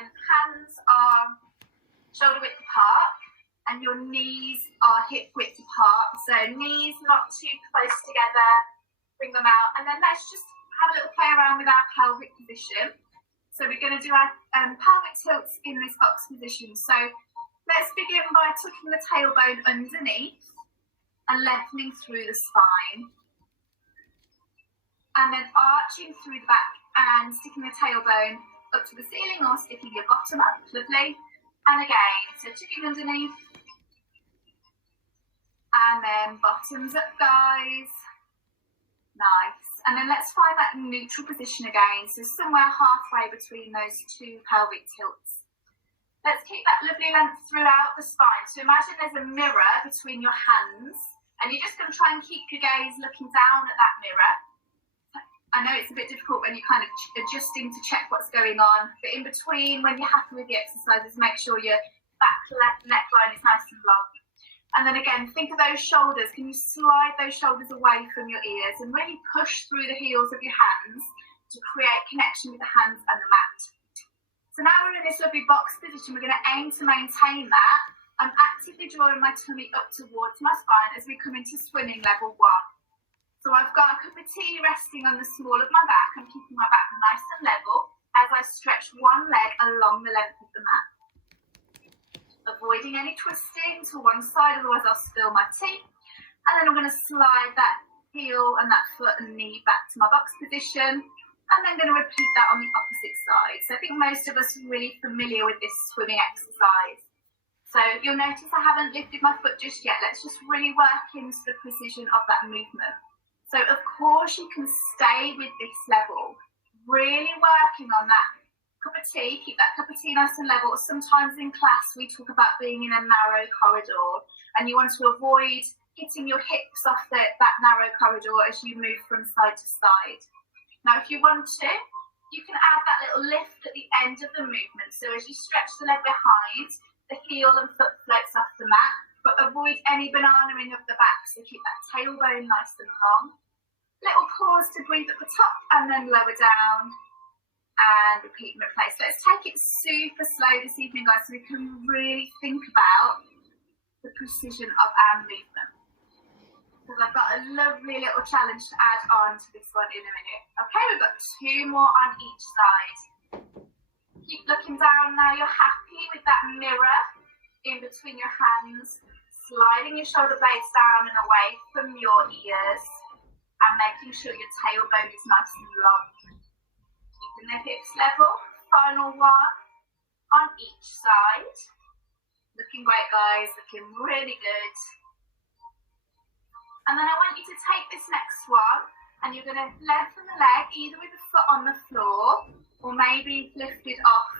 hands are shoulder width apart and your knees are hip width apart. So knees not too close together, bring them out, and then let's just have a little play around with our pelvic position. So we're going to do our pelvic tilts in this box position. So let's begin by tucking the tailbone underneath and lengthening through the spine. And then arching through the back and sticking the tailbone up to the ceiling or sticking your bottom up. Lovely. And again, so tucking underneath. And then bottoms up, guys. Nice. And then let's find that neutral position again. So somewhere halfway between those two pelvic tilts. Let's keep that lovely length throughout the spine. So imagine there's a mirror between your hands and you're just going to try and keep your gaze looking down at that mirror. I know it's a bit difficult when you're kind of adjusting to check what's going on, but in between, when you're happy with the exercises, make sure your back neckline is nice and long. And then again, think of those shoulders. Can you slide those shoulders away from your ears and really push through the heels of your hands to create connection with the hands and the mat. So now we're in this lovely box position. We're going to aim to maintain that. I'm actively drawing my tummy up towards my spine as we come into swimming level 1. So I've got a cup of tea resting on the small of my back. I'm keeping my back nice and level as I stretch one leg along the length of the mat. Avoiding any twisting to one side, otherwise I'll spill my tea. And then I'm going to slide that heel and that foot and knee back to my box position. And then going to repeat that on the opposite side. So I think most of us are really familiar with this swimming exercise. So you'll notice I haven't lifted my foot just yet. Let's just really work into the precision of that movement. So of course you can stay with this level, really working on that cup of tea, keep that cup of tea nice and level. Sometimes in class we talk about being in a narrow corridor and you want to avoid hitting your hips off that narrow corridor as you move from side to side. Now if you want to, you can add that little lift at the end of the movement. So as you stretch the leg behind, the heel and foot floats off the mat, but avoid any bananaing of the back. So keep that tailbone nice and long. Little pause to breathe at the top and then lower down. And repeat and replace. So let's take it super slow this evening, guys, so we can really think about the precision of our movement. Because I've got a lovely little challenge to add on to this one in a minute. Okay, we've got 2 more on each side. Keep looking down now. You're happy with that mirror in between your hands, sliding your shoulder blades down and away from your ears, and making sure your tailbone is nice and long. Keeping the hips level. Final one on each side. Looking great, guys. Looking really good. And then I want you to take this next one and you're going to lengthen the leg either with the foot on the floor or maybe lift it off.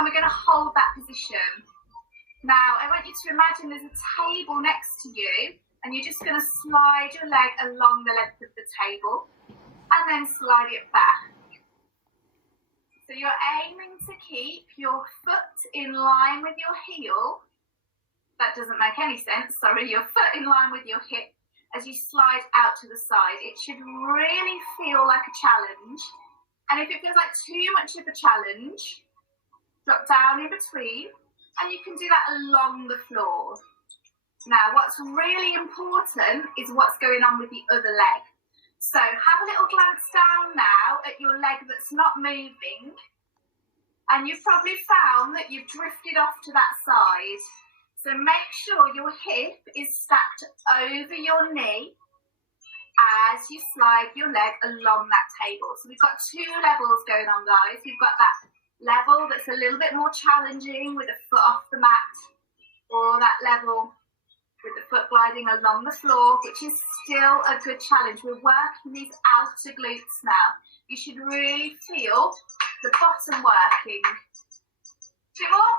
And we're going to hold that position. Now, I want you to imagine there's a table next to you and you're just going to slide your leg along the length of the table and then slide it back. So you're aiming to keep your foot in line with your heel. That doesn't make any sense, sorry. Your foot in line with your hip as you slide out to the side. It should really feel like a challenge. And if it feels like too much of a challenge, drop down in between. And you can do that along the floor. Now, what's really important is what's going on with the other leg. So have a little glance down now at your leg that's not moving. And you've probably found that you've drifted off to that side. So make sure your hip is stacked over your knee as you slide your leg along that table. So we've got 2 levels going on, guys. We've got that level that's a little bit more challenging with a foot off the mat, or that level with the foot gliding along the floor, which is still a good challenge. We're working these outer glutes now. You should really feel the bottom working. 2 more.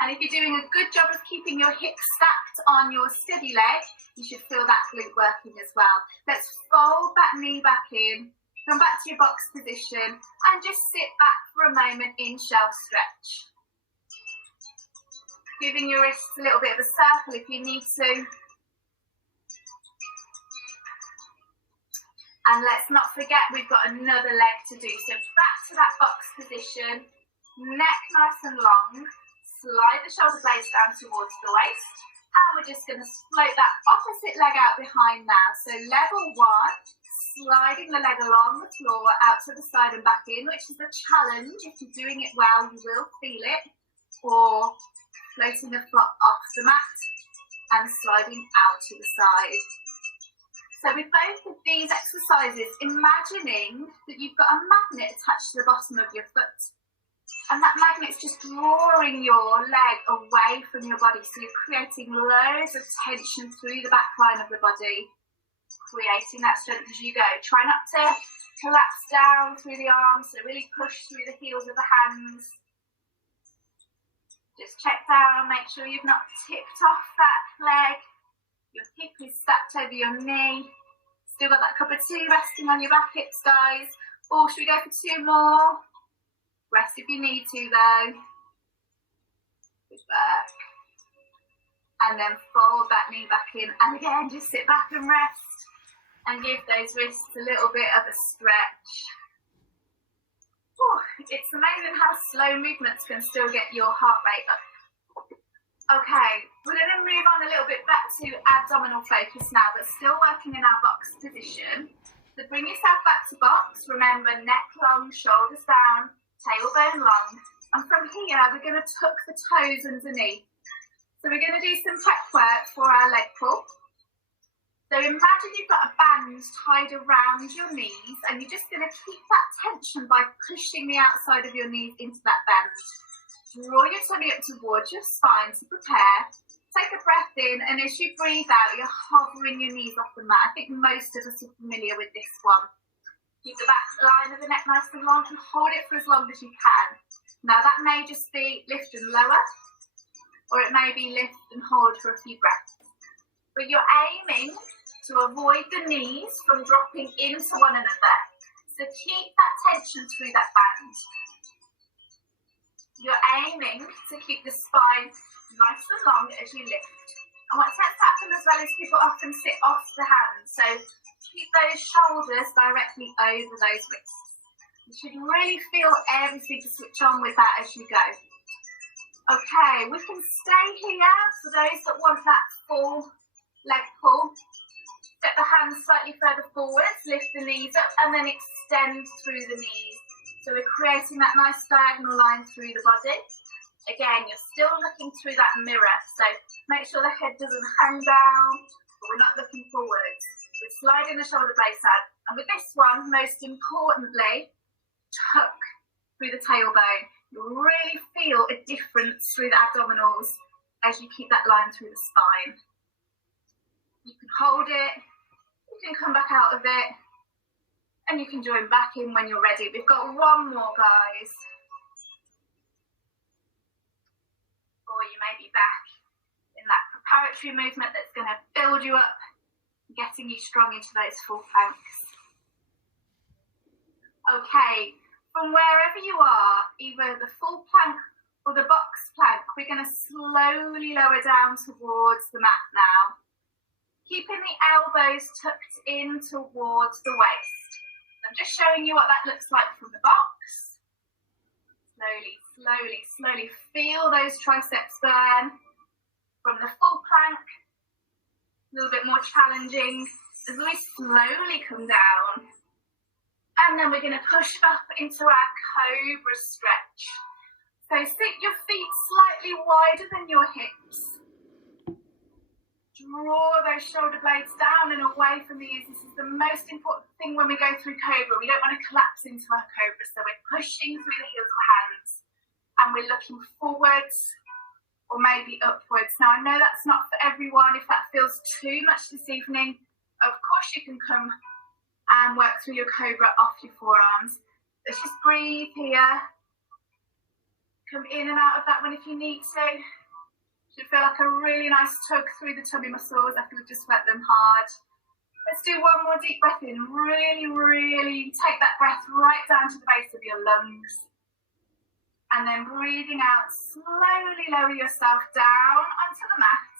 And if you're doing a good job of keeping your hips stacked on your steady leg, you should feel that glute working as well. Let's fold that knee back in, come back to your box position, and just sit back for a moment in shelf stretch. Giving your wrists a little bit of a circle if you need to. And let's not forget we've got another leg to do. So back to that box position, neck nice and long, slide the shoulder blades down towards the waist, and we're just going to float that opposite leg out behind now. So level one, sliding the leg along the floor out to the side and back in, which is a challenge. If you're doing it well, you will feel it. Or floating the foot off the mat and sliding out to the side. So with both of these exercises, imagining that you've got a magnet attached to the bottom of your foot. And that magnet's just drawing your leg away from your body. So you're creating loads of tension through the back line of the body, creating that strength as you go. Try not to collapse down through the arms, so really push through the heels of the hands. Just check down, make sure you've not tipped off that leg. Your hip is stacked over your knee. Still got that cup of tea resting on your back hips, guys. Or should we go for two more? Rest if you need to, though. Push back. And then fold that knee back in. And again, just sit back and rest. And give those wrists a little bit of a stretch. Oh, it's amazing how slow movements can still get your heart rate up. Okay, we're going to move on a little bit back to abdominal focus now, but still working in our box position. So bring yourself back to box. Remember, neck long, shoulders down, tailbone long. And from here, we're going to tuck the toes underneath. So we're going to do some prep work for our leg pull. So imagine you've got a band tied around your knees, and you're just going to keep that tension by pushing the outside of your knees into that band. Draw your tummy up towards your spine to prepare. Take a breath in, and as you breathe out, you're hovering your knees off the mat. I think most of us are familiar with this one. Keep the back line of the neck nice and long and hold it for as long as you can. Now that may just be lift and lower, or it may be lift and hold for a few breaths. But you're aiming to avoid the knees from dropping into one another. So keep that tension through that band. You're aiming to keep the spine nice and long as you lift. And what tends to happen as well is people often sit off the hands. So keep those shoulders directly over those wrists. You should really feel everything to switch on with that as you go. Okay, we can stay here for those that want that full leg pull. Step the hands slightly further forwards, lift the knees up, and then extend through the knees. So we're creating that nice diagonal line through the body. Again, you're still looking through that mirror, so make sure the head doesn't hang down, but we're not looking forwards. We're sliding the shoulder blades out. And with this one, most importantly, tuck through the tailbone. You'll really feel a difference through the abdominals as you keep that line through the spine. You can hold it, you can come back out of it, and you can join back in when you're ready. We've got one more, guys. Or you may be back in that preparatory movement that's going to build you up, getting you strong into those full planks. Okay, from wherever you are, either the full plank or the box plank, we're going to slowly lower down towards the mat now. Keeping the elbows tucked in towards the waist. I'm just showing you what that looks like from the box. Slowly, slowly, slowly feel those triceps burn. From the full plank, a little bit more challenging as we slowly come down. And then we're going to push up into our cobra stretch. So sit your feet slightly wider than your hips. Draw those shoulder blades down and away from the ears. This is the most important thing when we go through cobra. We don't want to collapse into our cobra. So we're pushing through the heels of the hands. And we're looking forwards or maybe upwards. Now, I know that's not for everyone. If that feels too much this evening, of course you can come and work through your cobra off your forearms. Let's just breathe here. Come in and out of that one if you need to. Should feel like a really nice tug through the tummy muscles after we've just sweat them hard. Let's do one more deep breath in. Really, really take that breath right down to the base of your lungs. And then breathing out, slowly lower yourself down onto the mat.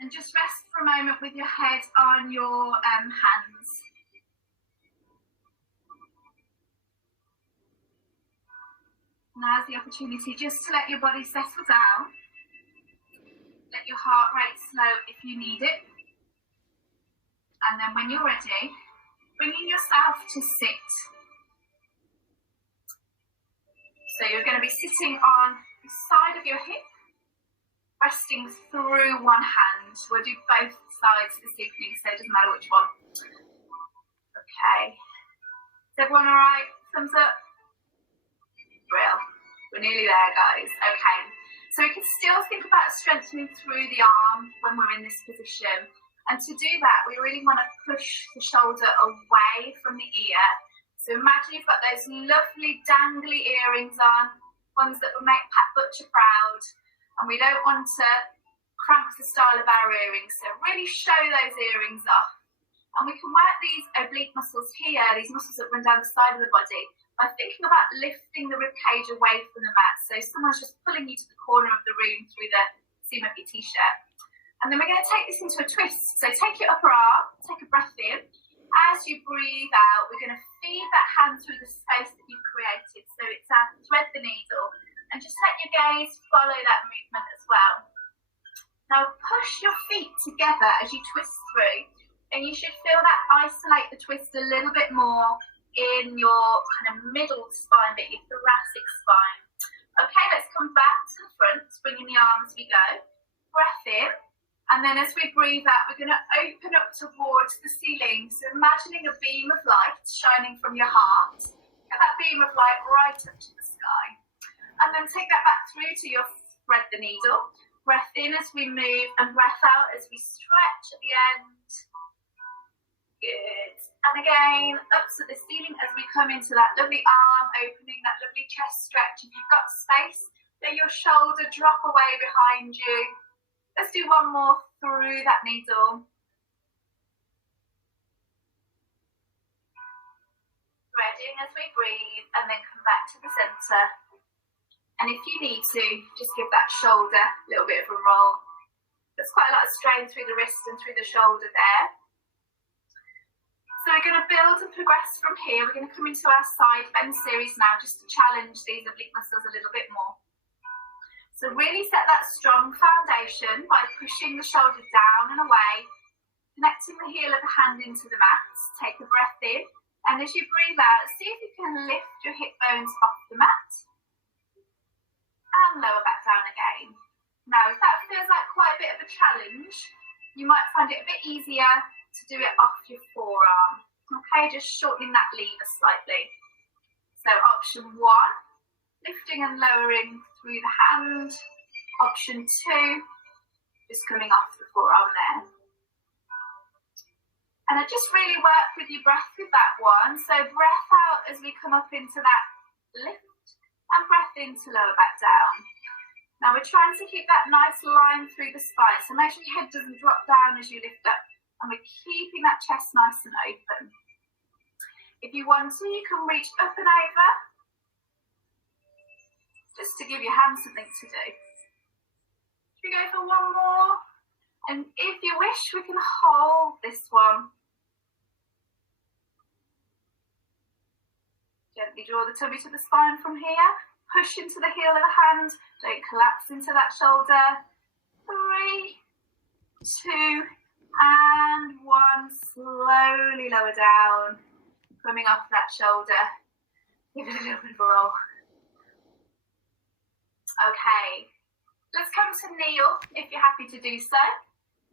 And just rest for a moment with your head on your hands. Now's the opportunity just to let your body settle down. Let your heart rate slow if you need it. And then when you're ready, bringing yourself to sit. So you're going to be sitting on the side of your hip, resting through one hand. We'll do both sides this evening, so it doesn't matter which one. Okay. Is everyone all right? Thumbs up? Brill. We're nearly there, guys. Okay. So we can still think about strengthening through the arm when we're in this position. And to do that, we really want to push the shoulder away from the ear. So imagine you've got those lovely dangly earrings on, ones that will make Pat Butcher proud. And we don't want to cramp the style of our earrings. So really show those earrings off. And we can work these oblique muscles here, these muscles that run down the side of the body, by thinking about lifting the ribcage away from the mat. So someone's just pulling you to the corner of the room through the seam of your t-shirt. And then we're going to take this into a twist. So take your upper arm, take a breath in. As you breathe out, we're going to feed that hand through the space that you've created. So it's our thread the needle. And just let your gaze follow that movement as well. Now push your feet together as you twist through. And you should feel that isolate the twist a little bit more in your kind of middle spine bit, your thoracic spine. Okay, let's come back to the front, bringing the arms as we go. Breath in, and then as we breathe out, we're going to open up towards the ceiling. So imagining a beam of light shining from your heart. Get that beam of light right up to the sky. And then take that back through to your thread the needle. Breath in as we move, and breath out as we stretch at the end. Good. And again, up to the ceiling as we come into that lovely arm opening, that lovely chest stretch. If you've got space, let your shoulder drop away behind you. Let's do one more through that needle. Threading as we breathe, and then come back to the centre. And if you need to, just give that shoulder a little bit of a roll. There's quite a lot of strain through the wrist and through the shoulder there. So we're going to build and progress from here. We're going to come into our side bend series now, just to challenge these oblique muscles a little bit more. So really set that strong foundation by pushing the shoulder down and away, connecting the heel of the hand into the mat. Take a breath in, and as you breathe out, see if you can lift your hip bones off the mat and lower back down again. Now, if that feels like quite a bit of a challenge, you might find it a bit easier to do it off your forearm. Okay, just shortening that lever slightly. So option 1, lifting and lowering through the hand. Option 2, just coming off the forearm there. And I just really work with your breath with that one. So breath out as we come up into that lift, and breath in to lower back down. Now we're trying to keep that nice line through the spine. So make sure your head doesn't drop down as you lift up. And we're keeping that chest nice and open. If you want to, you can reach up and over, just to give your hands something to do. Should we go for one more? And if you wish, we can hold this one. Gently draw the tummy to the spine from here. Push into the heel of the hand. Don't collapse into that shoulder. 3, 2, and 1, slowly lower down, coming off that shoulder. Give it a little bit of a roll. Okay, let's come to kneel if you're happy to do so.